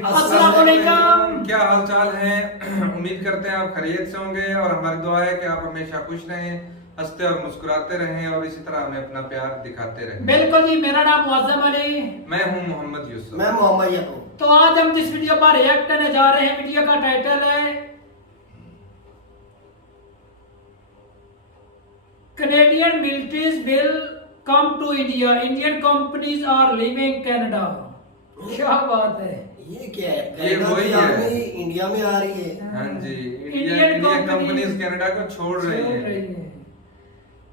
अस्सलाम वालेकुम। क्या हाल चाल है? उम्मीद करते हैं आप खैरियत से होंगे और हमारी दुआ है कि आप हमेशा खुश रहें, हंसते और मुस्कुराते रहें और इसी तरह हमें अपना प्यार दिखाते रहें। बिल्कुल जी, मेरा नाम मुअज्जम अली। मैं हूं मोहम्मद यूसुफ। मैं मोहम्मद याकूब। तो आज हम जिस वीडियो पर रिएक्ट करने जा रहे हैं, वीडियो का टाइटल है Canadian militaries will come to India, Indian companies are leaving Canada. क्या बात है। ये क्या है? ये कनाडा वही की है। आर्मी इंडिया में आ रही है। हाँ जी, इंडियन इंडियन कंपनीज कनाडा को छोड़ रही है।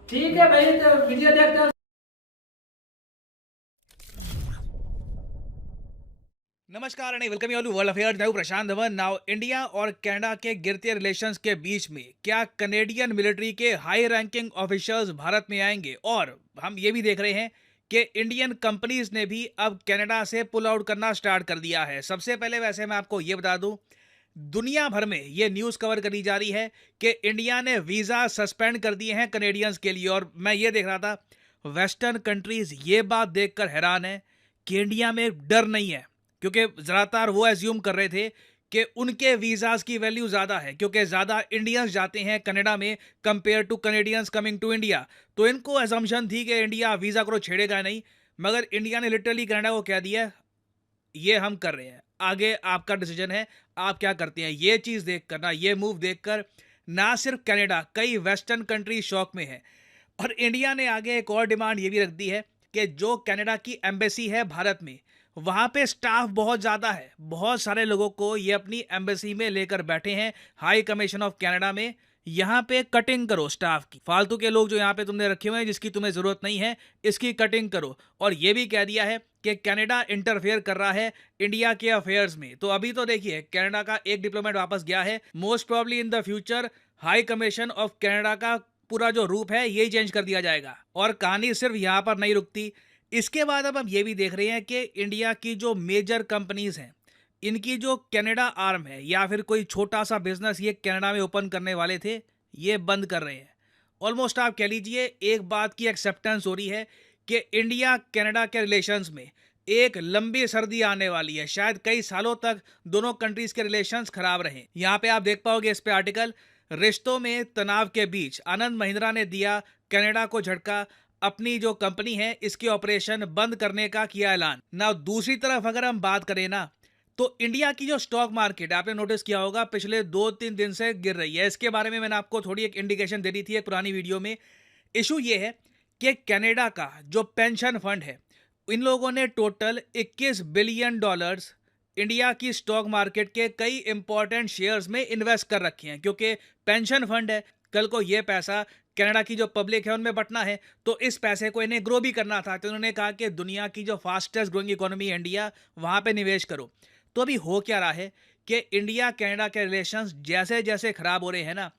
ठीक है भाई, तो वीडियो देखते हैं। नमस्कार and welcome you all to world affairs. मैं हूं प्रशांत धवन। नाउ इंडिया और कनाडा के गिरते रिलेशंस के बीच में क्या कनेडियन मिलिट्री के हाई रैंकिंग ऑफिसर्स भारत में आएंगे, और हम ये भी देख रहे हैं कि इंडियन कंपनीज ने भी अब कनाडा से पुल आउट करना स्टार्ट कर दिया है। सबसे पहले वैसे मैं आपको ये बता दूं, दुनिया भर में ये न्यूज़ कवर करी जा रही है कि इंडिया ने वीज़ा सस्पेंड कर दिए हैं कनेडियंस के लिए। और मैं ये देख रहा था, वेस्टर्न कंट्रीज ये बात देखकर हैरान है कि इंडिया में डर नहीं है, क्योंकि ज़्यादातर वो एज्यूम कर रहे थे कि उनके वीज़ाज़ की वैल्यू ज़्यादा है, क्योंकि ज़्यादा इंडियंस जाते हैं कनाडा में compare to Canadians coming to India. तो इनको एजम्पशन थी कि इंडिया वीज़ा को छेड़ेगा नहीं, मगर इंडिया ने लिटरली कनाडा को कह दिया ये हम कर रहे हैं, आगे आपका डिसीजन है, आप क्या करते हैं। ये चीज़ देखकर ना, ये मूव देखकर ना सिर्फ कनाडा, कई वेस्टर्न कंट्री शॉक में है। और इंडिया ने आगे एक और डिमांड ये भी रख दी है कि जो कनाडा की एम्बेसी है भारत में, वहाँ पे स्टाफ बहुत ज़्यादा है, बहुत सारे लोगों को ये अपनी एम्बेसी में लेकर बैठे हैं हाई कमीशन ऑफ कनाडा में। यहाँ पे कटिंग करो स्टाफ की, फालतू के लोग जो यहाँ पे तुमने रखे हुए हैं जिसकी तुम्हें ज़रूरत नहीं है, इसकी कटिंग करो। और ये भी कह दिया है कि कनाडा इंटरफेयर कर रहा है इंडिया के अफेयर्स में। तो अभी तो देखिए, कनाडा का एक डिप्लोमेट वापस गया है, most probably in the future high commission of Canada का पूरा जो रूप है यही चेंज कर दिया जाएगा। और कहानी सिर्फ यहाँ पर नहीं रुकती। इसके बाद अब हम ये भी देख रहे हैं कि इंडिया की जो मेजर कंपनीज हैं, इनकी जो कनाडा आर्म है या फिर कोई छोटा सा बिजनेस ये कनाडा में ओपन करने वाले थे, ये बंद कर रहे हैं। ऑलमोस्ट आप कह लीजिए एक बात की एक्सेप्टेंस हो रही है कि इंडिया कनाडा के रिलेशंस में एक लंबी सर्दी आने वाली है। शायद कई सालों तक दोनों कंट्रीज के रिलेशंस खराब रहे। यहाँ पे आप देख पाओगे इस पे आर्टिकल, रिश्तों में तनाव के बीच आनंद महिंद्रा ने दिया कनाडा को झटका, अपनी जो कंपनी है इसके ऑपरेशन बंद करने का किया ऐलान। ना दूसरी तरफ अगर हम बात करें ना, तो इंडिया की जो स्टॉक मार्केट आपने नोटिस किया होगा पिछले 2-3 दिन से गिर रही है। इसके बारे में मैंने आपको थोड़ी एक इंडिकेशन दे दी थी एक पुरानी वीडियो में। इशू ये है कि कनाडा का जो पेंशन फंड है, इन लोगों ने टोटल $21 बिलियन इंडिया की स्टॉक मार्केट के कई इंपॉर्टेंट शेयर्स में इन्वेस्ट कर रखे हैं, क्योंकि पेंशन फंड है, कल को ये पैसा कनाडा की जो पब्लिक है उनमें बंटना है, तो इस पैसे को इन्हें ग्रो भी करना था। तो उन्होंने कहा कि दुनिया की जो फास्टेस्ट ग्रोइंग इकोनॉमी है इंडिया, वहाँ पे निवेश करो। तो अभी हो क्या रहा है कि इंडिया कनाडा के रिलेशंस जैसे जैसे खराब हो रहे हैं ना,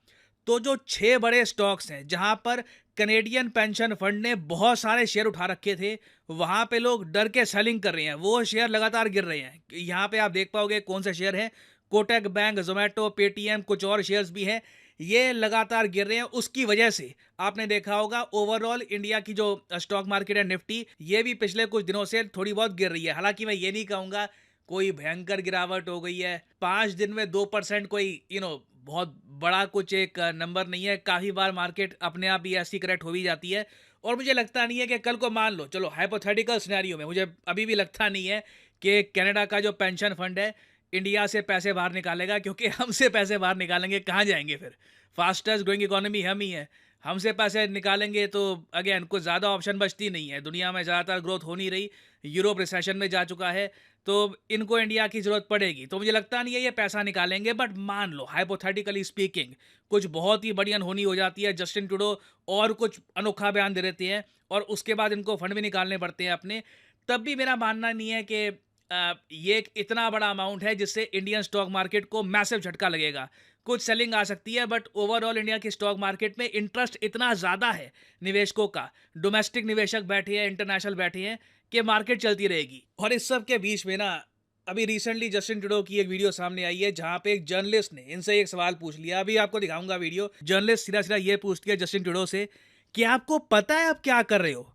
तो जो 6 बड़े स्टॉक्स हैं जहां पर कनेडियन पेंशन फंड ने बहुत सारे शेयर उठा रखे थे, वहां पे लोग डर के सेलिंग कर रहे हैं, वो शेयर लगातार गिर रहे हैं। यहाँ पे आप देख पाओगे कौन से शेयर हैं, कोटक बैंक, जोमेटो, पेटीएम, कुछ और शेयर्स भी हैं, ये लगातार गिर रहे हैं। उसकी वजह से आपने देखा होगा ओवरऑल इंडिया की जो स्टॉक मार्केट है निफ्टी, ये भी पिछले कुछ दिनों से थोड़ी बहुत गिर रही है। हालांकि मैं ये नहीं कहूँगा कोई भयंकर गिरावट हो गई है, 5 दिन में 2% कोई बहुत बड़ा कुछ एक नंबर नहीं है। काफ़ी बार मार्केट अपने आप ही ऐसी करेक्ट हो भी जाती है। और मुझे लगता नहीं है कि कल को मान लो, चलो हाइपोथेटिकल सिनेरियो में, मुझे अभी भी लगता नहीं है कि कनाडा का जो पेंशन फंड है इंडिया से पैसे बाहर निकालेगा, क्योंकि हमसे पैसे बाहर निकालेंगे कहाँ जाएंगे फिर? फास्टेस्ट ग्रोइंग इकोनॉमी हम ही है, हमसे पैसे निकालेंगे तो अगेन कुछ ज़्यादा ऑप्शन बचती नहीं है। दुनिया में ज़्यादातर ग्रोथ हो नहीं रही, यूरोप रिसेशन में जा चुका है, तो इनको इंडिया की ज़रूरत पड़ेगी। तो मुझे लगता नहीं है ये पैसा निकालेंगे। बट मान लो हाइपोथेटिकली स्पीकिंग कुछ बहुत ही बड़ी अनहोनी हो जाती है, जस्टिन ट्रूडो और कुछ अनोखा बयान दे देते हैं और उसके बाद इनको फंड भी निकालने पड़ते हैं अपने, तब भी मेरा मानना नहीं है कि ये एक इतना बड़ा अमाउंट है जिससे इंडियन स्टॉक मार्केट को मैसिव झटका लगेगा। कुछ सेलिंग आ सकती है, बट ओवरऑल इंडिया की स्टॉक मार्केट में इंटरेस्ट इतना ज़्यादा है निवेशकों का, डोमेस्टिक निवेशक बैठे हैं, इंटरनेशनल बैठे हैं, कि मार्केट चलती रहेगी। और इस सब के बीच में ना, अभी रिसेंटली जस्टिन ट्रूडो की एक वीडियो सामने आई है जहां पे एक जर्नलिस्ट ने इनसे एक सवाल पूछ लिया। अभी आपको दिखाऊंगा वीडियो। जर्नलिस्ट सीधा सीधा ये पूछती है जस्टिन ट्रूडो से कि आपको पता है आप क्या कर रहे हो?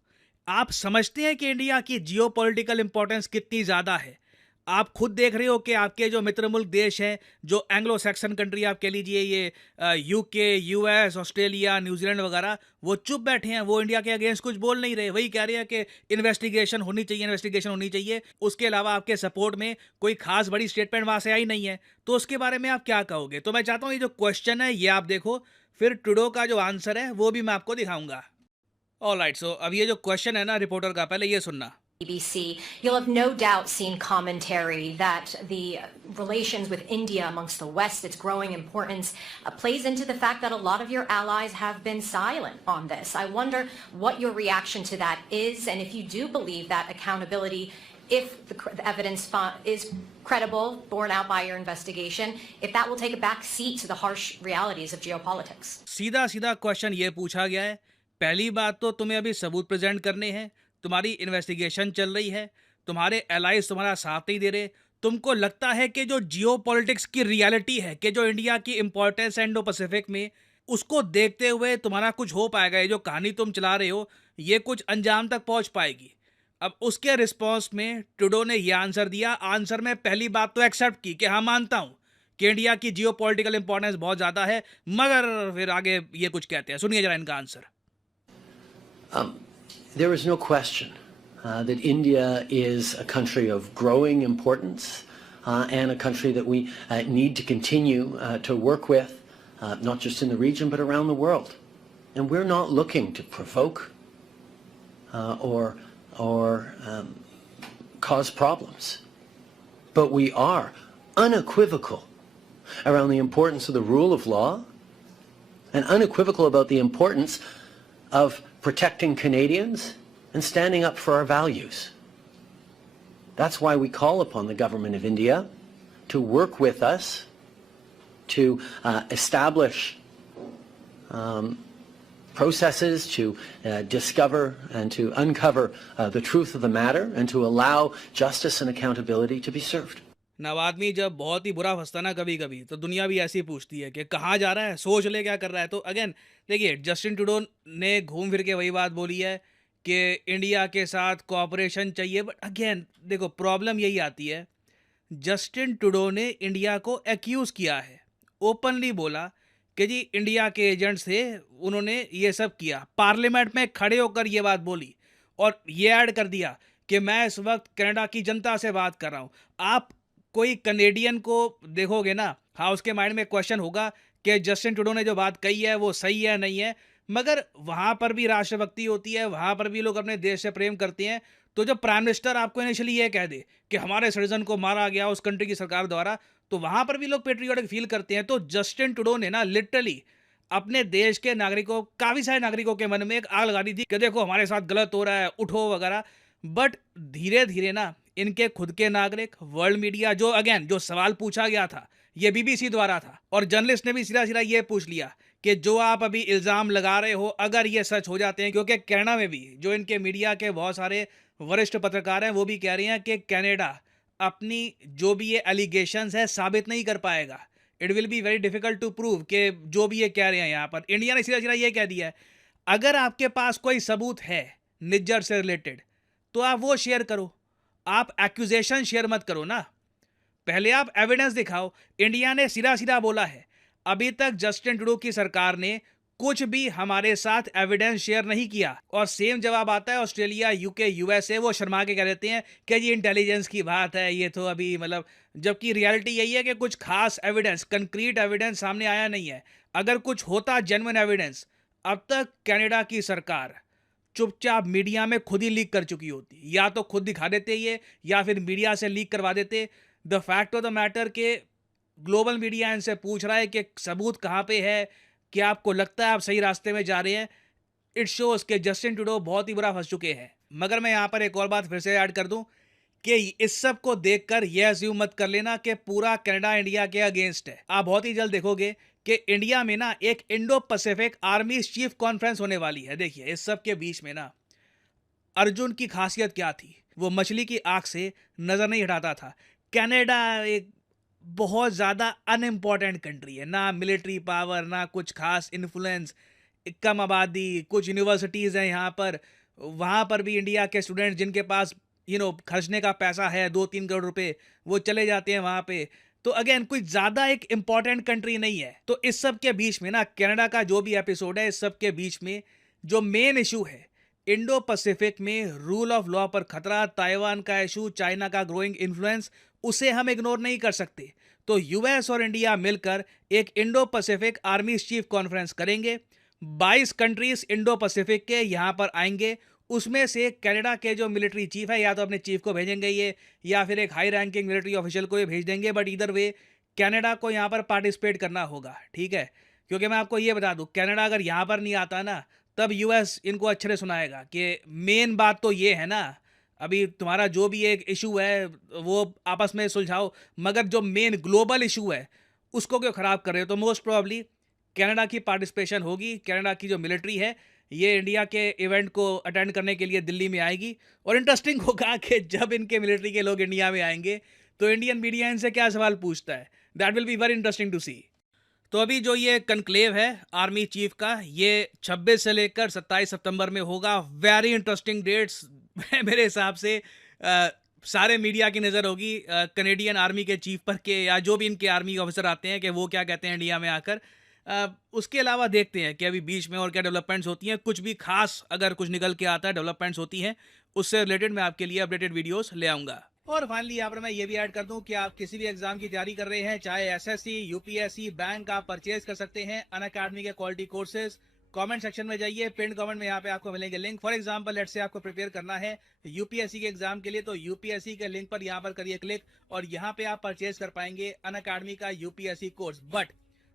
आप समझते हैं कि इंडिया की जियोपॉलिटिकल इंपॉर्टेंस कितनी ज़्यादा है? आप खुद देख रहे हो कि आपके जो मित्र मुल्क देश हैं, जो एंग्लो सैक्सन कंट्री आप कह लीजिए, ये यूके, यूएस, ऑस्ट्रेलिया, न्यूजीलैंड वगैरह, वो चुप बैठे हैं, वो इंडिया के अगेंस्ट कुछ बोल नहीं रहे। वही कह रहे हैं कि इन्वेस्टिगेशन होनी चाहिए, इन्वेस्टिगेशन होनी चाहिए। उसके अलावा आपके सपोर्ट में कोई खास बड़ी स्टेटमेंट वहाँ से आई नहीं है। तो उसके बारे में आप क्या कहोगे? तो मैं चाहता हूँ ये जो क्वेश्चन है ये आप देखो, फिर ट्रूडो का जो आंसर है वो भी मैं आपको दिखाऊंगा। ऑलराइट, सो अब ये जो क्वेश्चन है ना रिपोर्टर का, पहले ये सुनना। BBC, you'll have no doubt seen commentary that the relations with India amongst the West, its growing importance, plays into the fact that a lot of your allies have been silent on this. I wonder what your reaction to that is, and if you do believe that accountability, if the evidence is credible, borne out by your investigation, if that will take a back seat to the harsh realities of geopolitics. सीधा सीधा question ये पूछा गया है। पहली बात तो तुम्हें अभी सबूत प्रेजेंट करने हैं, तुम्हारी इन्वेस्टिगेशन चल रही है, तुम्हारे एलाइज तुम्हारा साथ नहीं दे रहे, तुमको लगता है कि जो जियो पॉलिटिक्स की रियलिटी है, कि जो इंडिया की इंपॉर्टेंस है इंडो पैसिफिक में, उसको देखते हुए तुम्हारा कुछ हो पाएगा? ये जो कहानी तुम चला रहे हो ये कुछ अंजाम तक पहुंच पाएगी? अब उसके रिस्पॉन्स में ट्रूडो ने ये आंसर दिया। आंसर में पहली बात तो एक्सेप्ट की कि हाँ मानता हूँ कि इंडिया की जियो पॉलिटिकल इंपॉर्टेंस बहुत ज़्यादा है, मगर फिर आगे ये कुछ कहते हैं, सुनिए जरा इनका answer. There is no question that India is a country of growing importance and a country that we need to continue to work with, not just in the region but around the world. And we're not looking to provoke or cause problems, but we are unequivocal around the importance of the rule of law and unequivocal about the importance of protecting Canadians and standing up for our values. That's why we call upon the government of India to work with us to establish processes to discover and to uncover the truth of the matter and to allow justice and accountability to be served. नव आदमी जब बहुत ही बुरा फंसता ना कभी कभी, तो दुनिया भी ऐसी पूछती है कि कहाँ जा रहा है, सोच ले क्या कर रहा है। तो अगेन देखिए, जस्टिन ट्रूडो ने घूम फिर के वही बात बोली है कि इंडिया के साथ कोऑपरेशन चाहिए। बट अगेन देखो, प्रॉब्लम यही आती है, जस्टिन ट्रूडो ने इंडिया को एक्यूज़ किया है, ओपनली बोला कि जी इंडिया के एजेंट्स थे, उन्होंने ये सब किया। पार्लियामेंट में खड़े होकर ये बात बोली और ये ऐड कर दिया कि मैं इस वक्त कनाडा की जनता से बात कर रहा हूँ। आप कोई कनेडियन को देखोगे ना, हाँ उसके माइंड में क्वेश्चन होगा कि जस्टिन ट्रूडो ने जो बात कही है वो सही है नहीं है, मगर वहाँ पर भी राष्ट्रभक्ति होती है, वहाँ पर भी लोग अपने देश से प्रेम करते हैं। तो जब प्राइम मिनिस्टर आपको इनिशियली ये कह दे कि हमारे सिटीजन को मारा गया उस कंट्री की सरकार द्वारा, तो वहाँ पर भी लोग पेट्रियोटिक फील करते हैं। तो जस्टिन ट्रूडो ने ना लिटरली अपने देश के नागरिकों, काफ़ी सारे नागरिकों के मन में एक आग लगा दी थी कि देखो हमारे साथ गलत हो रहा है, उठो वगैरह। बट धीरे धीरे ना इनके खुद के नागरिक, वर्ल्ड मीडिया, जो अगेन जो सवाल पूछा गया था ये बीबीसी द्वारा था, और जर्नलिस्ट ने भी सीधा सीधा ये पूछ लिया कि जो आप अभी इल्ज़ाम लगा रहे हो अगर ये सच हो जाते हैं, क्योंकि कनाडा में भी जो इनके मीडिया के बहुत सारे वरिष्ठ पत्रकार हैं वो भी कह रहे हैं कि कनाडा अपनी जो भी ये एलिगेशंस है साबित नहीं कर पाएगा। It will be very difficult to prove कि जो भी ये कह रहे हैं यहाँ पर। इंडिया ने सीधा सीधा ये कह दिया है, अगर आपके पास कोई सबूत है निज्जर से रिलेटेड तो आप वो शेयर करो, आप एक्यूजेशन शेयर मत करो ना, पहले आप एविडेंस दिखाओ। इंडिया ने सीधा सीधा बोला है, अभी तक जस्टिन ट्रूडो की सरकार ने कुछ भी हमारे साथ एविडेंस शेयर नहीं किया। और सेम जवाब आता है ऑस्ट्रेलिया, यूके, यूएसए, वो शर्मा के कह देते हैं कि ये इंटेलिजेंस की बात है, ये तो अभी मतलब, जबकि रियलिटी यही है कि कुछ खास एविडेंस, कंक्रीट एविडेंस सामने आया नहीं है। अगर कुछ होता जेन्युइन एविडेंस, अब तक कनाडा की सरकार चुपचाप मीडिया में खुद ही लीक कर चुकी होती, या तो खुद दिखा देते ये या फिर मीडिया से लीक करवा देते। The fact of the matter के ग्लोबल मीडिया इनसे पूछ रहा है कि सबूत कहाँ पे है, क्या आपको लगता है आप सही रास्ते में जा रहे हैं। इट शोज के जस्टिन ट्रूडो बहुत ही बुरा फंस चुके हैं। मगर मैं यहाँ पर एक और बात फिर से ऐड कर दूं कि इस सब को देखकर यह अज्यूम मत कर लेना कि पूरा कनाडा इंडिया के अगेंस्ट है। आप बहुत ही जल्द देखोगे कि इंडिया में ना एक Indo Pacific army chief conference होने वाली है। देखिए इस सब के बीच में ना अर्जुन की खासियत क्या थी, वो मछली की आंख से नज़र नहीं हटाता था। कनाडा एक बहुत ज़्यादा अनइम्पॉर्टेंट कंट्री है, ना मिलिट्री पावर, ना कुछ खास इन्फ्लुएंस, कम आबादी, कुछ यूनिवर्सिटीज़ हैं यहाँ पर, वहाँ पर भी इंडिया के स्टूडेंट्स जिनके पास खर्चने का पैसा है 2-3 करोड़ रुपए, वो चले जाते हैं वहाँ पे। तो अगेन कोई ज़्यादा एक इम्पॉर्टेंट कंट्री नहीं है। तो इस सब के बीच में ना कनाडा का जो भी एपिसोड है, इस सब के बीच में जो मेन इशू है इंडो पैसिफिक में रूल ऑफ लॉ पर खतरा, ताइवान का इशू, चाइना का ग्रोइंग इन्फ्लुएंस, उसे हम इग्नोर नहीं कर सकते। तो यूएस और इंडिया मिलकर एक Indo Pacific army chief conference करेंगे। 22 कंट्रीज इंडो पैसिफिक के यहाँ पर आएंगे। उसमें से कनाडा के जो मिलिट्री चीफ है या तो अपने चीफ को भेजेंगे ये, या फिर एक हाई रैंकिंग मिलिट्री ऑफिशियल को ये भेज देंगे। बट इधर वे कनाडा को यहाँ पर पार्टिसिपेट करना होगा, ठीक है। क्योंकि मैं आपको ये बता दूं, कनाडा अगर यहाँ पर नहीं आता ना, तब यूएस इनको अच्छे से सुनाएगा कि मेन बात तो ये है ना, अभी तुम्हारा जो भी एक इशू है वो आपस में सुलझाओ, मगर जो मेन ग्लोबल इशू है उसको क्यों ख़राब कर रहे हो। तो मोस्ट प्रोबेबली कनाडा की पार्टिसिपेशन होगी। कनाडा की जो मिलिट्री है ये इंडिया के इवेंट को अटेंड करने के लिए दिल्ली में आएगी। और इंटरेस्टिंग होगा कि जब इनके मिलिट्री के लोग इंडिया में आएंगे तो इंडियन मीडिया इनसे क्या सवाल पूछता है। That will be very interesting to see. तो अभी जो ये कनक्लेव है आर्मी चीफ का, ये 26 से लेकर 27 सितंबर में होगा। Very interesting dates. मेरे हिसाब से सारे मीडिया की नज़र होगी कनेडियन आर्मी के चीफ पर के, या जो भी इनके आर्मी ऑफिसर आते हैं कि वो क्या कहते हैं इंडिया में आकर। उसके अलावा देखते हैं कि अभी बीच में और क्या डेवलपमेंट्स होती हैं। कुछ भी खास अगर कुछ निकल के आता है, डेवलपमेंट्स होती हैं, उससे रिलेटेड मैं आपके लिए अपडेटेड वीडियोस ले आऊँगा। और फाइनली यहाँ पर मैं ये भी ऐड कर दूं कि आप किसी भी एग्जाम की तैयारी कर रहे हैं, चाहे एसएससी, यूपीएससी, बैंक, आप परचेज कर सकते हैं अनअकैडमी के क्वालिटी कोर्सेज। कमेंट सेक्शन में जाइए, पिन कमेंट में यहाँ पे आपको मिलेंगे link. For example let's say आपको प्रिपेयर करना है यूपीएससी के एग्जाम के लिए, तो यूपीएससी के लिंक पर यहाँ पर करिए क्लिक और यहाँ पे आप परचेज कर पाएंगे अनअकैडमी का यूपीएससी कोर्स। बट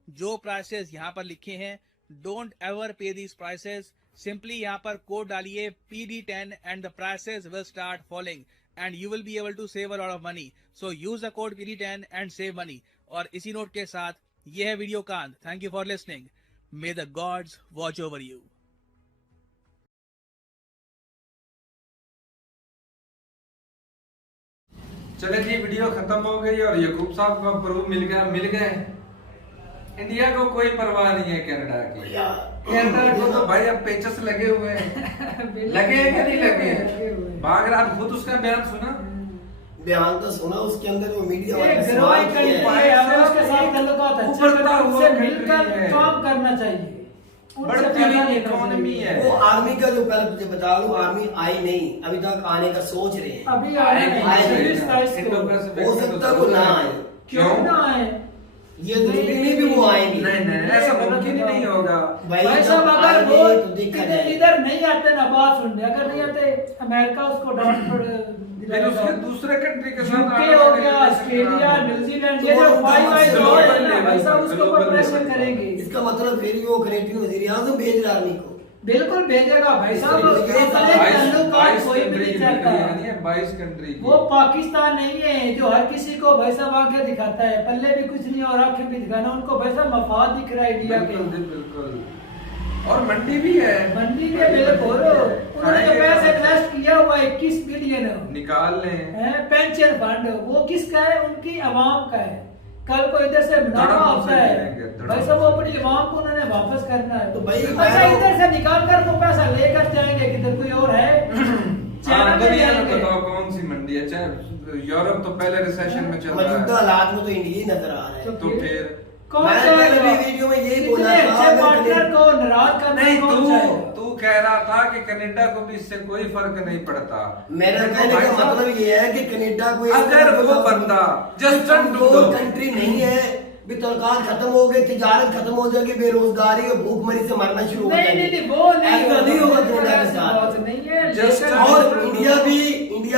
जो प्राइसेस यहाँ पर लिखे हैं, डोंट एवर पे दीज प्राइसेस। सिंपली यहाँ पर कोड डालिए PD10 and the prices will start following and you will be able to save a lot of money. So use the code PD10 and save money. और इसी note के साथ ये है video का अंत। Thank you for listening. May the gods watch over you. चले जी, video खत्म हो गई और यकूब साहब को प्रूफ मिल गए। इंडिया को कोई परवाह नहीं है कनाडा की। कनाडा को तो भाई अब पेचस लगे हुए हैं। लगे हैं कि नहीं लगे हैं? बागर आप खुद उसका बयान सुना? बयान तो सुना, उसके अंदर वो मीडिया वाले उसके सवाल किए हैं। उसके साथ ताल्लुकात अच्छे उभरता हुआ से कंट्री मिलकर है। काम करना चाहिए। बढ़ती हुई इकोनॉमी है। वो आर्मी का जो पहले तुझे बता दूं, आर्मी आई नहीं, अभी तक आने का सोच रहे हैं। अभी आए हो सकता है वो ना आए। क्यों ना आए? ये जरूरी नहीं भी वो आएंगे। नहीं, ऐसा मुमकिन ही नहीं होगा भाई साहब। अगर वो तो दिक्कत है। इधर नहीं आते ना, बात सुनने अगर नहीं आते, अमेरिका उसको डांट फिर उसके दूसरे कंट्री के साथ यूके हो गया, ऑस्ट्रेलिया, न्यूजीलैंड, ये जो फाइव भाई साहब उसके ऊपर प्रेशर करेंगे। इसका मतलब फिर वो कनेक्टिंग वजीर आज़म भेज रहा आर्मी को। बिल्कुल भेजेगा भाई साहब। कोई भी नहीं चाहता। 22 कंट्री वो पाकिस्तान नहीं है जो हर किसी को भाई साहब आंखें दिखाता है, पल्ले भी कुछ नहीं और आंखें भी दिखाना। उनको भाई साहब मफाद दिख रहा है इंडिया के। बिल्कुल। और मंडी भी है। मंडी भी है, बिल्कुल। उन्होंने जो पैसे इन्वेस्ट किया हुआ 21 बिलियन निकाल लें। पेंशन फंड, वो किसका है? उनकी अवाम का है। कल को इधर से मुनाफा होता है भाई साहब, वो अपनी अवाम को उन्होंने वापस करना है। तो भाई अच्छा, इधर से निकाल कर वो पैसा लेकर जाएंगे किधर? कोई और है? दुनिया में बताओ कौन सी मंडी है? चाहे यूरोप तो पहले रिसेशन में चल रहा है, मौजूदा हालात में तो इंडिया ही नजर आ रहा है। तो फिर मैं वीडियो में यही बोला था, पार्टनर को नाराज करना नहीं, कौन तू कह रहा था कि कनाडा को भी इससे कोई फर्क नहीं पड़ता। मेरा कहने का मतलब ये है कि कनाडा को अगर वो बंदा जस्ट कंट्री नहीं है, तलकात खत्म हो गए, तिजारत खत्म हो जाएगी, बेरोजगारी और भूखमरी से मरना शुरू हो जाएगी। नहीं, वो नहीं होगा कनाडा के साथ। और इंडिया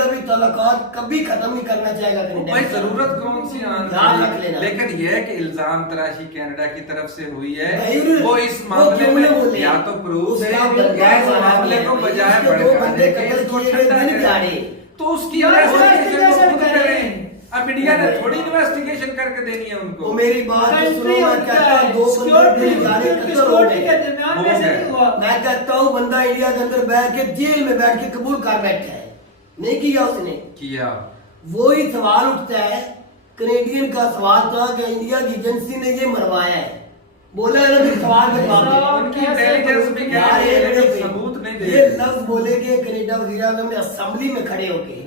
भी तलकात कभी खत्म नहीं करना चाहेगा कनाडा। भाई जरूरत कौन सी याद रख लेना। लेकिन यह है कि इल्जाम तराशी कनाडा की तरफ से हुई है, भाई वो इस मामले में या तो प्रूफ है या इस मामले को बजाय भड़काने के इसको ठंडा करे, तो उसकी इन्वेस्टिगेशन खुद करें। अब इंडिया ने थोड़ी इन्वेस्टिगेशन करके देनी है उनको। वो मेरी बात सुनो, मैं कहता हूँ 2 बंदे मैं कहता हूँ बंदा इंडिया के अंदर बैठ के जेल में बैठ के कबूल कर बैठा है, नहीं किया उसने किया। वही सवाल उठता है, कनेडियन का सवाल था कि इंडिया की एजेंसी ने ये मरवाया है। बोला है ना कि सवाल का जवाब उनकी इंटेलिजेंस भी कह रही है लेकिन सबूत नहीं दे। ये लफ्ज बोले कि कनाडा वजीर आज़म ने असेंबली में खड़े होके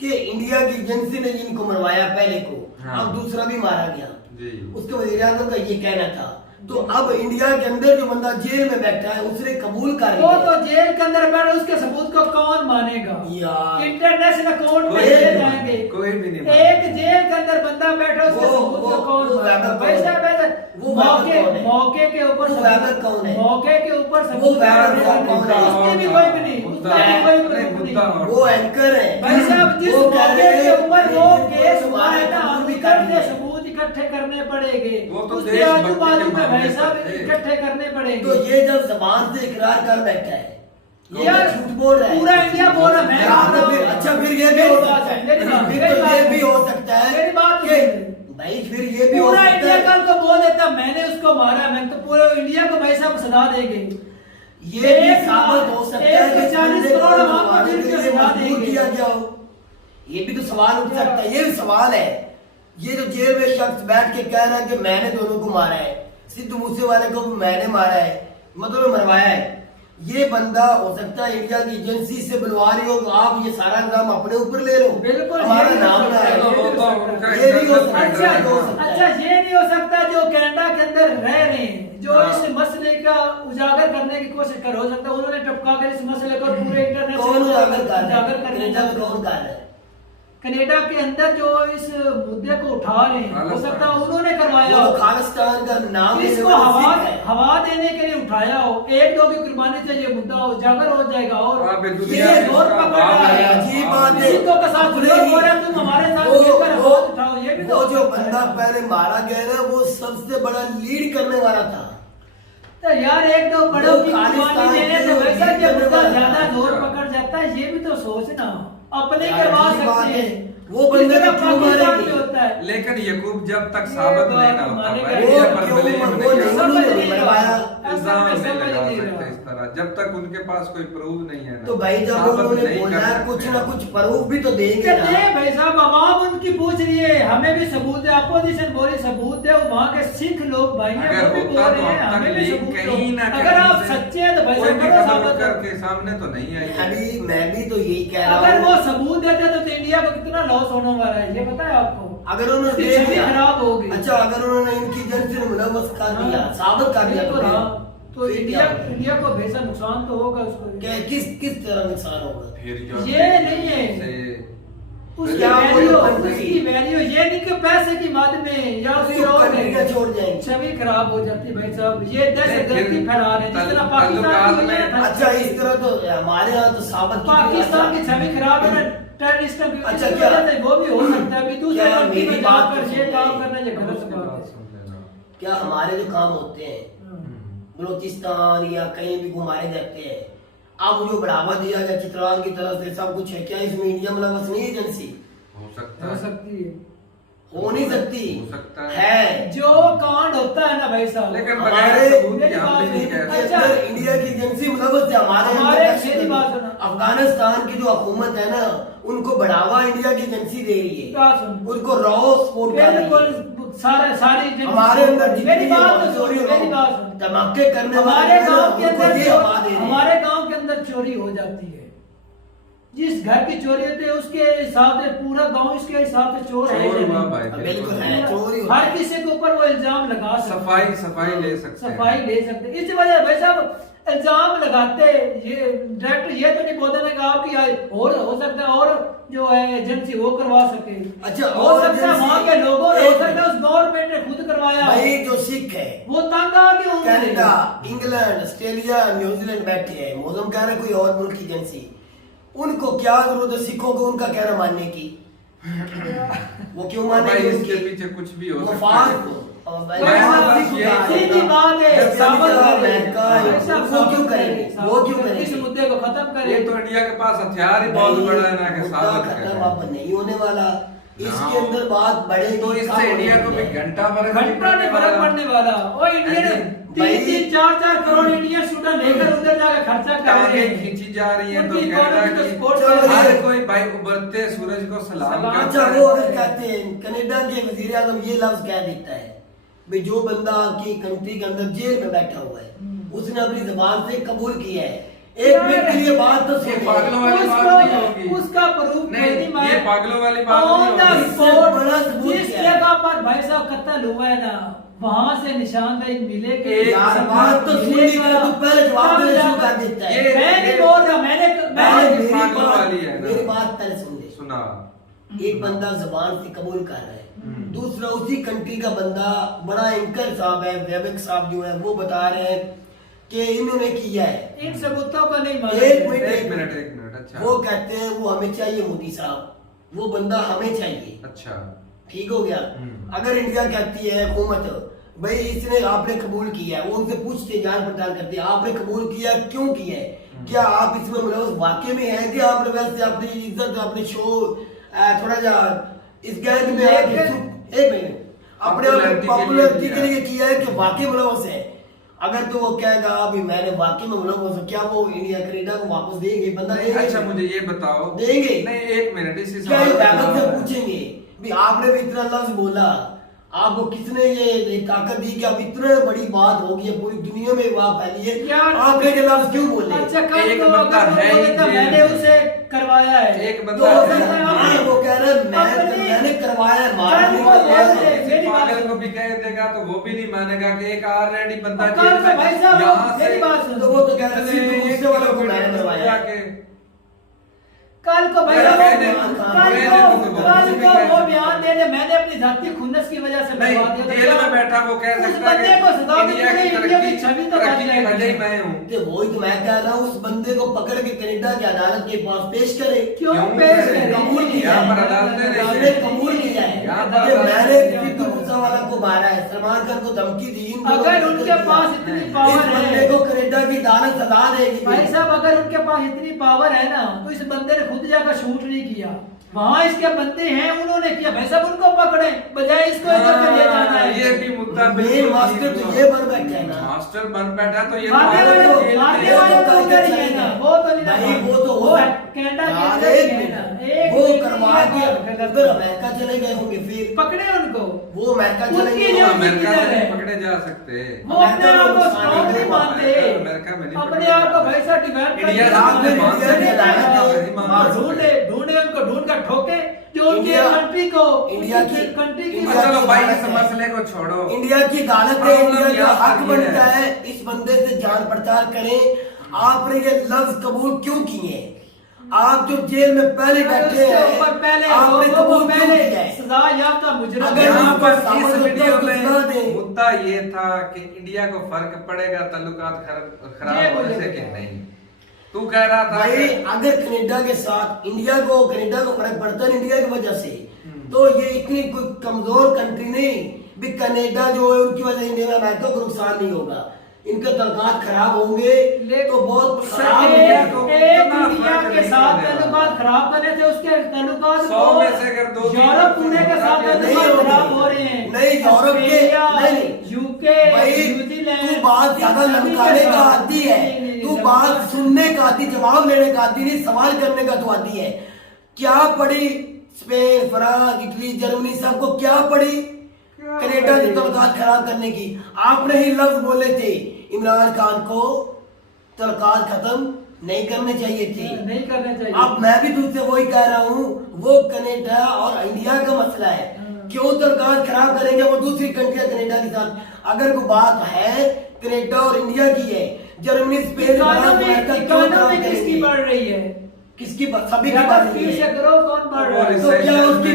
कि इंडिया की एजेंसी ने इनको मरवाया पहले को, हाँ। अब दूसरा भी मारा गया। जी। उसके वजीर आजम का ये कहना था। तो अब इंडिया के अंदर जो बंदा जेल में बैठा है उसने कबूल कर वो लिया। तो जेल के अंदर बैठा, उसके सबूत को कौन मानेगा? यार। इंटरनेशनल कोर्ट में कोई ले नहीं जाएंगे। कोई भी नहीं एक जेल के अंदर बंदा बैठा, उसके वो- सबूत को वो- कौन वो मानेगा? वैभव वैसा कौन वैसा वो वैभव मौके कौन है? मौके के ऊपर वो सबूत- वैभव कौन है? मौके के ऊपर वो सबूत वैभव करने कौन वाले। है? उसकी भी कोई भी नहीं, मुद्दा- उसका भी कोई नहीं, प्रूफ मुद्दा नहीं। और- वो एंकर है। भाई साहब, जिस वो कह मौके रहे के हैं ऊपर वो कि केस इनको हुआ है ना, कबूल भी हम कर इकट्ठे लिया। सबूत इकट्ठे करने पड़ेंगे, वो तो उसके देशभक्ति आजू बाजू के में मामले भाई साहब पर थे। इकट्ठे करने पड़ेंगे। तो ये जब जबान से इकरार कर बैठा है, ये यार, तो झूठ बोल रहा है। पूरा इंडिया बोल रहा है, मैं हाँ, बोल तो रहा फिर हूँ। अच्छा फिर ये भी हो मेरी बात सकता सुन, मेरी बात- है, फिर मेरी तो बात ये सुन। भी हो सकता है मेरी बात कि सुन। भाई फिर ये भी हो पूरा सकता इंडिया है कल को बोल देता मैंने उसको मारा, मैं तो पूरे इंडिया को भाई साहब सजा देंगे। ये भी एक साबित हो सकता है कि 140 बंदे को करोड़ हम मारने मिल के के लिए सजा मजबूर देंगे। किया गया हो। ये भी तो सवाल उठ सकता है। ये भी सवाल है। ये जो जेल में शख्स बैठ के कह रहा है कि मैंने दोनों को मारा है, सिद्धू मूसेवाले को भी मैंने मारा है, मतलब मरवाया है, ये बंदा हो सकता है इंडिया की एजेंसी से बुलवा रही हो तो आप ये सारा इल्जाम अपने ऊपर ले लो, बिल्कुल, हमारा ये भी नाम हो ना सकता है, है। वो तो उनका ये भी हो इंटरनेट सकता है, अच्छा मैटर हो है। सकता है। अच्छा, ये नहीं हो सकता जो कनाडा के अंदर रह रहे हैं, जो हाँ। इस मसले का उजागर करने की कोशिश कर, हो सकता है उन्होंने टपका कर इस मसले को पूरे इंटरनेट कौन उजागर कर रहा उजागर है? करने कनाडा में जा कौन कर रहा है? कनाडा के अंदर जो इस मुद्दे को उठा रहे हैं, हो सकता है उन्होंने करवाया वो हो। तो खालिस्तान का नाम इसको लेने वाला हवा सिख है। हवा देने के लिए उठाया हो, एक दो की कुर्बानी से ये मुद्दा उजागर हो जाएगा और वहाँ पे ये दुनिया में जोर इसका पकड़ भाव रहा है, है। अजीब बात है। सिखों के साथ अपने जुड़े ही- हो रहे हैं, तुम हमारे साथ वो- मिलकर वो- हाथ उठाओ, ये भी तो वो हो जो सकता है। बंदा पहले मारा गया ना वो सबसे बड़ा लीड करने वाला था। तो यार एक दो बड़ों वो की खालिस्तान कुर्बानी देने के से वैसा लीड ये करने मुद्दा वाला ज्यादा था। जोर पकड़ जाता है, ये भी तो सोचना अपने यार, करवा अजीब बात सकते है। हैं। वो बंदे जिस तरह को क्यों पाकिस्तान मारेंगे? में होता है। लेकिन यकूब जब तक ये साबित बात नहीं ना होता मानेगा भाई, नहीं। ये वो पर क्यों believe वो नहीं नहीं कर समझ उन्होंने नहीं मरवाया। रहा। इल्जाम नहीं समझ लगा नहीं सकते रहा। इस तरह जब तक उनके पास कोई प्रूफ नहीं है ना। तो भाई जब साबित उन्होंने नहीं बोला कर है सकते कुछ ना हैं। कुछ प्रूफ भी तो देंगे कहते ना। हैं भाई साहब आवाम उनकी पूछ रही है, हमें भी सबूत है, अपोजिशन बोली सबूत है, वहाँ के सिख लोग भाई हैं अगर वो भी बोल होता रहे तो हैं अब हमें तक भी लीक सबूत कहीं ना दो। अगर कहीं आप से सच्चे हैं तो भाई कोई साहब भी करो खबर साबित। करके सामने तो नहीं आई है। अभी मैं भी तो यही कह रहा अगर वो हूँ, सबूत देते तो इंडिया को कितना लॉस होने वाला है ये पता है आपको? अगर उन्होंने इसकी दे छवि दिया खराब होगी। अच्छा अगर उन्होंने इनकी एजेंसी ने मुलव्वस कर दिया, साबित कर दिया बिल्कुल, तो हाँ। तो फिर इंडिया क्या होगा? इंडिया को बेहद नुकसान तो होगा उसको। क्या किस तरह नुकसान होगा? फिर जो ये नहीं है। उसकी क्या वैल्यू बोलो कंट्री? उसकी वैल्यू ये नहीं कि पैसे की मद में या उसकी उसको और कंट्रियां में छोड़ जाएंगी। छवि खराब हो जाती है भाई साहब। ये दहशतगर्दी फैला रहे हैं जिस तरह ताल्लुकात पाकिस्तान में- की अच्छा इस तरह तो हमारे यहाँ तो साबित की पाकिस्तान की छवि खराब है ना टेररिस्टों की अच्छा, इसकी क्या? वजह से वो भी हो सकता है। अभी दूसरे क्या कंट्री मेरी में बात जाकर तो ये सुन काम ले। करना ये गलत बात है। क्या हमारे जो काम होते हैं बलोचिस्तान या कहीं भी घुमाए जाते हैं, अब जो बढ़ावा दिया गया चित्रांग की तरफ से सब कुछ है, क्या इसमें इंडिया मुलव्वस नहीं है एजेंसी? हो सकता हो है, सकती है। हो नहीं सकती हो सकता है। जो कांड होता है ना भाई साहब, लेकिन हमारे बगैर सबूत के मेरी हम बात भी नहीं सुनिए। कह इसके सकते। अंदर इंडिया की एजेंसी मुलव्वस है। हमारे हमारे अंदर मेरी बात सुनो। अफगानिस्तान की जो हुकूमत है ना उनको बढ़ावा इंडिया की एजेंसी दे रही है, क्या सुन उनको रॉ सपोर्ट कर रही है। बिल्कुल सारी हमारे अंदर मेरी बात तो सुनो, मेरी बात सुनो। धमाके करने हमारे वाले गांव के उनको अंदर ये हवा दे रहे हैं। हमारे गांव के अंदर चोरी हो जाती है। जिस घर की चोरी होती है उसके हिसाब से पूरा गांव इसके हिसाब से चोर है चोर या हुआ नहीं? भाई, बिल्कुल है, चोरी होती हर है। किसी के ऊपर वो इल्जाम लगा सकते हैं। सफाई ले सकते हैं। सफाई ले सकते हैं। इस वजह भाई साहब इल्जाम लगाते ये डायरेक्टर ये तो नहीं बोलते ना कि आपकी और हो सकता है और जो है एजेंसी वो करवा सके। अच्छा, हो और सकता है एजेंसी- वहाँ के लोगों ने, हो एक सकता है उस गवर्नमेंट ने खुद करवाया हो। भाई जो सिख है वो तंग आ गए होंगे। कनाडा, इंग्लैंड, ऑस्ट्रेलिया, न्यूजीलैंड बैठे हैं, मौजूद कह रहे हैं कोई और मुल्क की एजेंसी, उनको क्या जरूरत है सिखों को उनका कहना मानने की? वो क्यों भाई मानेंगे? इसके उनकी पीछे कुछ भी हो सकता मफाद है। को और भाई भाई साहब, मफाद को कहा सीधी जाएगा। बात है, जब साबित अमेरिका, करें। अमेरिका, भाई साहब, वो क्यों साबित करेंगे? करें, वो क्यों साबित करें। इस करेंगे? मुद्दे को खत्म करें। ये तो इंडिया के पास हथियार ही बहुत बड़ा है ना कि मुद्दा साबित खत्म करें। अब नहीं होने वाला। इसके हाँ। अंदर बात बढ़ेगी, तो कम इससे इंडिया को भी होने वाली है। घंटा फर्क घंटा नहीं फर्क पड़ने वाला। और इंडियन भाई- 3-3, 4-4 करोड़ इंडियन स्टूडेंट लेकर उधर जाकर खर्चा कर रहे टांगे हैं। खींची जा रही है तो उनकी कनाडा इकोनॉमी को की सपोर्ट चलो कर रही हर है। कोई भाई उभरते सूरज को सलाम सलाम। करता अच्छा है। वो अगर कहते हैं कनाडा के वजीर आजम ये लफ्ज कह देता है भाई जो बंदा आपकी कंट्री के अंदर जेल में बैठा हुआ है उसने अपनी जबान से कबूल किया है एक मिनट के लिए बात तो ये सुनिए। पागलों वाली बात नहीं होगी। उसका प्रूफ नहीं, ये पागलों वाली बात ऑन नहीं द होगी। इससे बड़ा स्पॉट सबूत जिस क्या है? जगह पर भाई साहब कत्ल हुआ है ना, वहां से निशानदेही मिलेगी। यार बात तो सुन ली कर, तू पहले जवाब देना शुरू कर देता है। ये- मैं नहीं बोल रहा, मैंने पहले ये पागलों वाली है ना। मेरी बात पहले सुन ले। सुना। एक बंदा जुबान से कबूल कर रहा है, दूसरा उसी कंट्री का बंदा बड़ा एंकर साहब है, वैबक साहब जो है वो बता रहे हैं कि इन्होंने किया है। इन सबूतों को नहीं माना। एक मिनट एक मिनट, अच्छा। वो कहते हैं वो हमें चाहिए मोदी साहब, वो बंदा हमें चाहिए। अच्छा। ठीक हो गया। अगर इंडिया कहती है हुकूमत भाई इसने आपने कबूल किया है, वो उनसे पूछते जान पड़ताल करते हैं आपने कबूल किया क्यों किया है, क्या आप इसमें मुलव्वस वाकई में है कि आपने वैसे अपनी इज्जत अपनी शो थोड़ा जा इस गैंग में एक मिनट अपने पॉपुलरिटी के लिए किया है कि वाकई मुलव्वस है। अगर तो वो कहेगा अभी मैंने वाकई में मुलव्वस हूं, क्या वो इंडिया कनाडा को वापस देंगे? बंदा देंगे? अच्छा मुझे ये बताओ। देंगे? नहीं एक मिनट, इसी क्या ये सवाल का वैबक से जवाब है। पूछेंगे भी आपने भी इतना लफ्ज बोला, आपको किसने ये ताकत दी कि अब इतने बड़ी बात होगी है, पूरी दुनिया में बात फैली है, यार- आपने ये लफ्ज क्यों बोले? अच्छा कल एक को बंदा अगर वो है ही बोले तो जेल मैंने में। उसे करवाया है। एक तो बंदा फिर है। हाँ, वो कह रहा है मैंने करवाया है, मारा कल नहीं को करवाया बोल दे। है। मेरी बात पागल सुन। को भी कह देगा तो वो भी नहीं मानेगा कि एक ऑलरेडी बंदा कल जेल को में भाई साहब यहाँ से मेरी बात सुन। तो वो तो कह रहा है चले सिर्फ दूसरे वालों को मैंने करवाया है। जाके कल को भाई यार, साहब मैंने- कल को वो बयान दे दे मैंने अपनी जाती खुन्नस की वजह से नहीं, बर्बाद किया। जेल में बैठा वो कह उस सकता है बंदे को सजा कि भी इंडिया की पूरी इंडिया की छवि तो तरक्की बच की वजह ही जाएगी। मैं हूँ। तो वही तो मैं कह रहा हूँ उस बंदे को पकड़ के कनाडा की अदालत के पास पेश करे। क्यों क्यों पेश करे? करे? कबूल किया यहाँ पर है। अदालतें नहीं हमने है। कबूल किया है यहाँ कि पर मैंने अदालतें सिद्धू मूसेवाला को मारा है, सलमान खान को धमकी दी, इन दोनों अगर को उनके कत्ल पास किया। इतनी इस पावर बंदे है, को कनाडा की अदालत सजा देगी। भाई साहब अगर उनके पास इतनी पावर है ना तो इस बंदे ने खुद जाकर शूट नहीं किया, वहां इसके बंदे हैं उन्होंने किया। भाई साहब उनको पकड़े बजाय इसको इधर से ले जाना है। ये भी मुद्दा मेन बिल्कुल मास्टर ठीक तो है। ये बन बैठे हैं ना। मास्टर बन बैठा तो ये मारने वाले तो को- मारने वाले को तो उधर ही है ना, वो तो नहीं ना। भाई वो तो वो है, कनाडा के यार, अंदर ही एक है मिनट। ना। एक वो मिनट करवा की के बात गलत उधर है। अमेरिका चले गए होंगे, फिर पकड़े उनको। वो अमेरिका चले उनकी गए जो- होंगे। अमेरिका किधर से है? पकड़े जा सकते हैं। वो अपने आप को स्ट्रॉन्ग नहीं मानते, अमेरिका में नहीं अपने पकड़े आप को जाते। भाई साहब डिवेलप इंडिया करके साथ में अपने मान देश सकते में हैं, जाए। मान और सकते ढूंढे हैं। ढूंढे उनको ढूंढ कर ठोके जो उनकी इंडिया- कंट्री को इंडिया की- कंट्री की इंडिया चलो की भाई बात इस है। मसले को छोड़ो। इंडिया की अदालत है, प्रॉब्लम इंडिया का यहाँ हक पर ये बनता है। है इस बंदे से जांच पड़ताल करें। आपने ये लफ्ज कबूल क्यों किए? आप जो जेल में पहले बैठे उसके हैं, ऊपर पहले आपने वो कबूल क्यों पहले किया है? सजा याफ्ता मुजरिम अगर है। यहाँ पर सामने इस होता वीडियो तो में सुना दे। मुद्दा ये था कि इंडिया को फर्क पड़ेगा ताल्लुकात ये खराब होने मुझे से कि पता है। नहीं। तू कह रहा था भाई कि- अगर कनाडा के साथ कनाडा को फर्क पड़ता है इंडिया की वजह से, तो ये इतनी कोई कमजोर कंट्री नहीं भी कनाडा जो है उनकी वजह से इंडिया में अमेरिका को नुकसान नहीं होगा। इनके तल्लुकात खराब होंगे तो बहुत खराब एक- होंगे। एक उतना दुनिया फर्क के नहीं साथ पड़ेगा। ताल्लुकात खराब करने से उसके ताल्लुकात 100 में से अगर 2-3 यूरोप पूरे के साथ नहीं ताल्लुकात होंगे। खराब हो रहे हैं। नहीं, यूरोप के- ऑस्ट्रेलिया, नहीं। यूके, भाई न्यूजीलैंड, तू बात ज्यादा सभी के लमकाने का साथ। आदी है, नहीं, नहीं, तू नहीं, बात सुनने का आदी, जवाब लेने का आदी नहीं, सवाल करने का तो आदी है। क्या पड़ी स्पेन, फ्रांस, इटली, जर्मनी सबको क्या पड़ी कनाडा की तल्लुकात खराब करने की? आपने ही लफ्ज बोले थे इमरान खान को तल्लुकात खत्म नहीं करने चाहिए थे। नहीं करने चाहिए। अब मैं भी तुझसे वही कह रहा हूँ, वो कनाडा और इंडिया का मसला है। क्यों तल्लुकात खराब करेंगे वो दूसरी कंट्री कनाडा के साथ? अगर कोई बात है कनाडा और इंडिया की है, जर्मनी, स्पेन, फ्रांस, अमेरिका क्यों खराब इकोनॉमी किसकी करेंगे? बढ़ रही है? किसकी सभी की ज्यादा बात स्पीड नहीं से है। ग्रो कौन बढ़ रहा है? तो क्या उसकी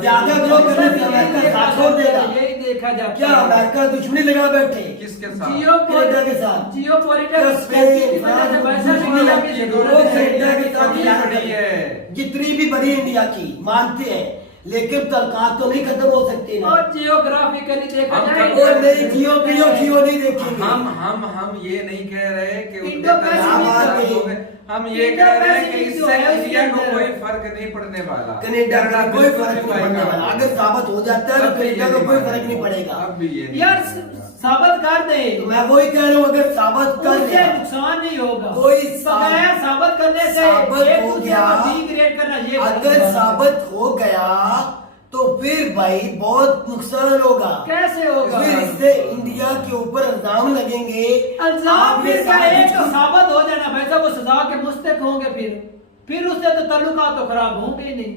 ज्यादा ग्रो करने से अमेरिका साथ छोड़ देगा? यही देखा जाता क्या अमेरिका दुश्मनी लगा बैठे किसके साथ? कनाडा के साथ? जियो क्या स्पेन, फ्रांस, दुश्मनी लगती है? दोनों कनाडा के साथ कितनी यार बड़ी है? जितनी भी बड़ी इंडिया की मानते हैं, लेकिन तल्लुकात तो नहीं खत्म हो सकते ना। और जियोग्राफिकली देखा हम जाए और नहीं जियो नहीं देखेंगे। हम ये नहीं कह रहे कि उनके इंडो-पैसिफिक तल्लुकात जो- हो गए। हम ये कह रहे हैं कि इंडो-पैसिफिक जो इससे है, उसके इंडिया को अंदर- कोई फर्क नहीं पड़ने वाला। कनाडा का कोई बिल्कुल फर्क भी नहीं पड़ने वाला। पाएगा। अगर साबित हो जाता है तो अब भी ये कनाडा को कोई मानेगा। फर्क नहीं पड़ेगा। अब भी ये नहीं यार मानेगा। साबित कर दे, तो मैं वही कह रहा हूँ, अगर साबित कर उससे दिया, नुकसान नहीं होगा। कोई बगैर साबित करने से साबित एक हो दूसरे गया, को डिग्रेड करना ये गलत अगर बात है। साबित हो गया तो फिर भाई बहुत नुकसान होगा। कैसे होगा? फिर इससे इंडिया के ऊपर इल्जाम लगेंगे। इल्जाम आप ये फिर क्या, सारी एक तो चीज़- साबित हो जाना भाई साहब, वो सजा के मुस्तक होंगे, फिर उससे तो ताल्लुकात तो खराब होंगे ही नहीं,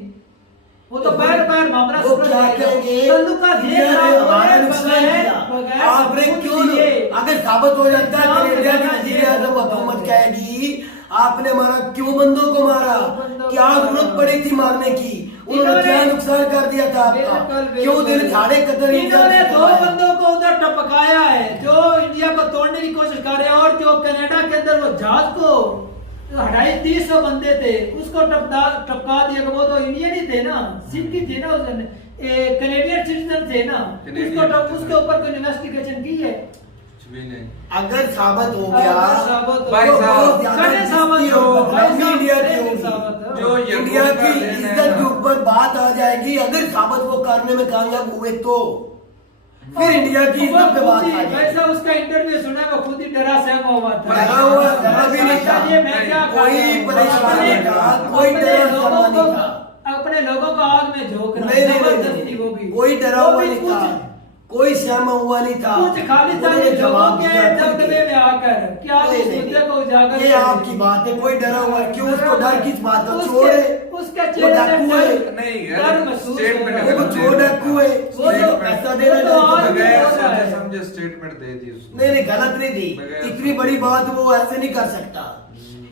वो तो पैर पैर मामला वो क्या कहेंगे, ताल्लुकात ये इंडिया ने खराब हो हमारा गए नुकसान किया, आपने सबूत क्यों लिए। अगर साबित हो जाता है इल्जाम कि इंडिया की लगाना वजीर ये आजम तो हुकूमत है। कहेगी आपने मारा, क्यों बंदों को मारा, बंदों क्या को जरूरत मारा। पड़ी थी मारने की, उन्होंने इन्होंने- क्या नुकसान कर दिया था आपका, बिल्कुल, क्यों दिल बिल्कुल। झाड़े कदर इन्होंने दो बंदों को उधर टपकाया है जो इंडिया को तोड़ने की कोशिश कर रहे हैं, और जो कनाडा के अंदर वो जहाज को 250-300 बंदे थे उसको टपका दिया। वो तो इंडियन ही थे ना, सिख ही थे ना, उस कनेडियन सिटीजन थे ना, उसके ऊपर कोई इन्वेस्टिगेशन की है? कुछ भी नहीं। अगर साबित हो गया अगर साबित हो भाई तो साहब, बहुत ज्यादा करे साबित बेइज्जती हो, होगी, भाई साहब, इंडिया की करे होगी। साबित हो। जो इंडिया यकूब का की देन है इज्जत के ना, ऊपर बात आ जाएगी अगर साबित वो करने में कामयाब हुए तो फिर इंडिया की वो इज्जत पे बात खुद आ ही, जाएगी। वैसा उसका इंटरव्यू सुना, वो खुद ही डरा सहमा हुआ था। डरा हुआ जरा भी नहीं था। ये मैं क्या कर कोई रहा हूँ? परेशान अपने- नहीं था, कोई अपने डरा लोगों सहमा नहीं को- था। अपने लोगों को आग में झोंक रहा नहीं है, नहीं जबरदस्ती नहीं, वो भी। कोई डरा वो हुआ भी नहीं कुछ- था, कोई सहमा हुआ नहीं था। कुछ खाली उन्होंने लोगों जवाब के दिया खुद दबदबे के। में आकर क्या नहीं, इस नहीं, मुद्दे नहीं। को उजागर ये करें? आपकी बात है, कोई डरा हुआ है, क्यों उसको डर किस बात का, उसके- चोर है, उसके वो चेहरे डाकू पे है, नहीं, डर महसूस स्टेटमेंट हो वो रहा तो है। चोर डाकू है, वो तो- पैसा दे रहा है, वो तो डाकू आज बगैर- भी बगैर हो रहा है। सोचे समझे स्टेटमेंट दे दी उसने। नहीं नहीं गलत नहीं दी, बगैर- इतनी बड़ी बात वो ऐसे नहीं कर सकता।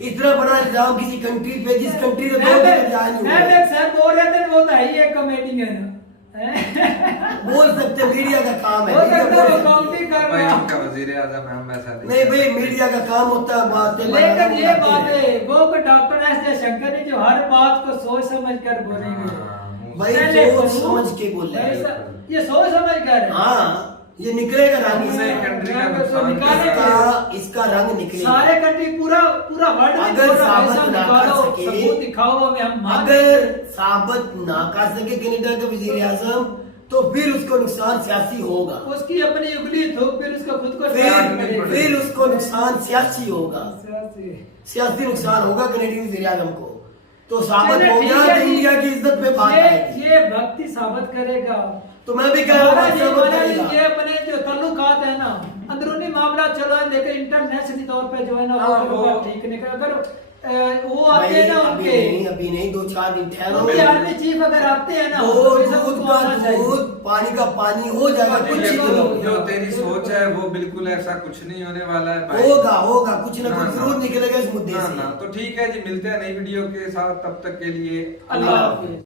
इतना बड़ा इल्जाम किसी कंट्री पे जिस कंट्री ने दो मैं दिन जाए नहीं हुए। सर बोल रहे थे वो तो है ही एक कॉमेडियन बोल सकते मीडिया का काम है, हो मीडिया सकता है वो बोले। कॉमेडी कर भाई रहा उनका वजीर आजम है, हम ऐसा नहीं भाई मीडिया का काम होता है बातें लेकिन ये बनाना, बात है वो को डॉक्टर एस जयशंकर ने जो हर बात को सोच समझ कर बोलेंगे। भाई पहले सोच करूं, समझ के बोले। ऐसा- ये सोच समझ कर हाँ ये निकलेगा रंग अपने इसका। कंट्री का तो नुकसान निकालेंगे। इसका रंग निकलेगा। सारे कंट्री पूरा वर्ल्ड में अगर थोड़ा साबित पैसा ना कर निकालो, सके- सबूत दिखाओ हमें, हम मान अगर साबित ना कर सके कनाडा के वजीर आजम तो फिर उसको नुकसान सियासी होगा, उसकी अपनी उंगली थूक फिर उसको खुद को त्याग करेगी। फिर उसको नुकसान सियासी होगा, सियासी। सियासी नुकसान होगा कनेडियन वजीर आजम को। तो साबित चलिए, हो ठीक गया है तो जी। इंडिया की इज्जत पे बात आएगी। ये व्यक्ति साबित करेगा। तो मैं भी कह रहा हमारा हूँ ये साबित माना करेगा। ये अपने जो ताल्लुकात है ना, अंदरूनी मामला चलो है, लेकिन इंटरनेशनली तौर पे जो है ना हाँ, वो वो- ठीक नहीं कर। अगर वो आते भाई हैं ना अभी उनके नहीं, अभी नहीं, 2-4 दिन ठहरो। उनके आर्मी चीफ अगर आते हैं ना वो तो ये सब दूध उनको का आना चाहिए। दूध पानी का पानी हो जाएगा, कुछ ये ही तो नहीं जो होगा। तेरी सोच है वो बिल्कुल ऐसा कुछ नहीं होने वाला है भाई। होगा होगा कुछ ना ना, कुछ ना। जरूर निकलेगा इस मुद्दे ना, से। ना, तो ठीक है जी, मिलते हैं नई वीडियो के साथ, तब तक के लिए अल्लाह हाफिज।